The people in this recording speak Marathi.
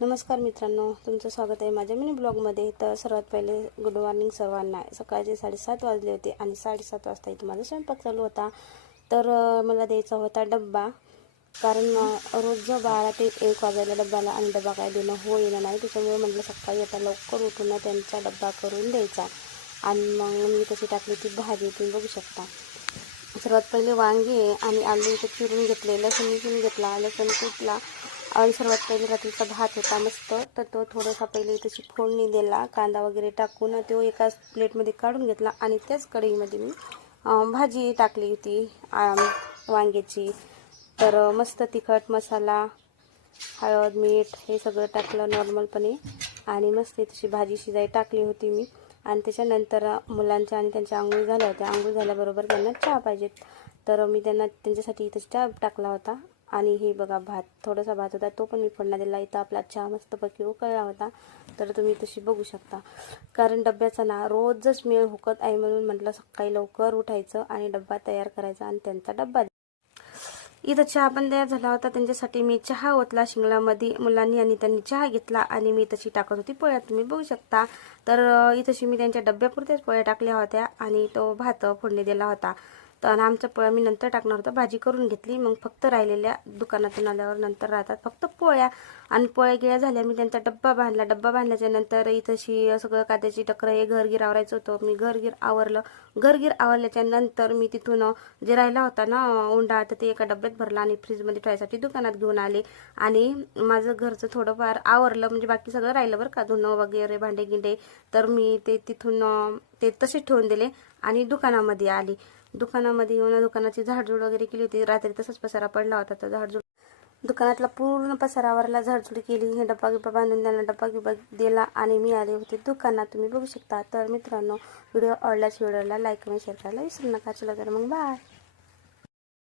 नमस्कार मित्रांनो, तुमचं स्वागत आहे माझ्या मिनी ब्लॉगमध्ये। तर सर्वात पहिले गुड मॉर्निंग सर्वांना। सकाळचे 7:30 वाजले होते आणि 7:30 वाजता इथे माझा स्वयंपाक चालू होता। तर मला द्यायचा होता डब्बा, कारण रोज 12 ते 1 वाजायला डब्याला आणि डब्बा काय देणं होईना नाही, त्याच्यामुळे म्हटलं सकाळी आता लवकर उठून त्यांचा डब्बा करून द्यायचा। आणि मग मी तशी टाकली ती भाजी, तुम्ही बघू शकता। सर्वात पहिले वांगी आणि आलू इथे चिरून घेतले, लसूण घेतला, लसूण कुटला आणि सर्वात पहिले रात्रीचा भात होता मस्त, तर तो थोडासा पहिले इथे फोडणी दिला, कांदा वगैरे टाकून तो एका प्लेटमध्ये काढून घेतला आणि त्याच कढईमध्ये मी भाजी टाकली होती वांग्याची। तर मस्त तिखट मसाला, हळद, मीठ हे सगळं टाकलं नॉर्मलपणे आणि मस्त तशी भाजी शिजायला टाकली होती मी। आणि त्याच्यानंतर मुलांच्या आणि त्यांच्या आंघोळी झाल्या होत्या, आंघोळी झाल्याबरोबर त्यांना चहा पाहिजेत, तर मी त्यांच्यासाठी इथे चहा टाकला होता। आणि हे बघा भात, थोडासा भात होता तो पण मी फोडणी दिला। इथं आपला चहा मस्तपैकी उकळला होता, तर तुम्ही तशी बघू शकता। कारण डब्याचा ना रोजच मेळ हुकत आहे, म्हणून म्हटलं सकाळी लवकर उठायचं आणि डब्बा तयार करायचा आणि त्यांचा डब्बा। इथं चहा पण तयार झाला होता, त्यांच्यासाठी मी चहा ओतला शिंगलामध्ये मुलांनी आणि त्यांनी चहा घेतला आणि मी तशी टाकत होती पोळ्या, तुम्ही बघू शकता। तर इथंशी मी त्यांच्या डब्यापुरत्याच पोळ्या टाकल्या होत्या आणि तो भात फोडणी दिला होता। तर आमच्या पोळ्या मी नंतर टाकणार होता, भाजी करून घेतली, मग फक्त राहिलेल्या दुकानातून आल्यावर नंतर राहतात फक्त पोळ्या। आणि पोळ्या गिळ्या झाल्या, मी त्यांचा डब्बा बांधला। डब्बा बांधल्याच्या नंतर इथंशी सगळं काद्याची टकर हे घरगीर आवरायचं होतं, मी घरगीर आवरलं। घरगीर आवरल्याच्या नंतर मी तिथून जे राहिला होता ना उंडा, तर ते एका डब्यात भरला आणि फ्रीजमध्ये ठेवायसाठी दुकानात घेऊन आले आणि माझं घरचं थोडंफार आवरलं, म्हणजे बाकी सगळं राहिलं बरं का, धुणं वगैरे भांडे गिंडे, तर मी ते तिथून ते तसेच ठेवून दिले आणि दुकानामध्ये आली। दुकानामध्ये येऊन दुकानाची झाडझूड वगैरे केली होती, रात्री तसंच पसारा पडला होता, तर झाडझूड दुकानातला पूर्ण पसारावरला झाडझूड केली, हे डब्बा गिब्बा बांधून त्यांना डब्बा गिब्बा दिला आणि मी आले होते दुकानात, तुम्ही बघू शकता। तर मित्रांनो, व्हिडिओ आवडल्यास व्हिडिओला लाईक आणि शेअर करायला विसरू नका। चला तर मग बाय।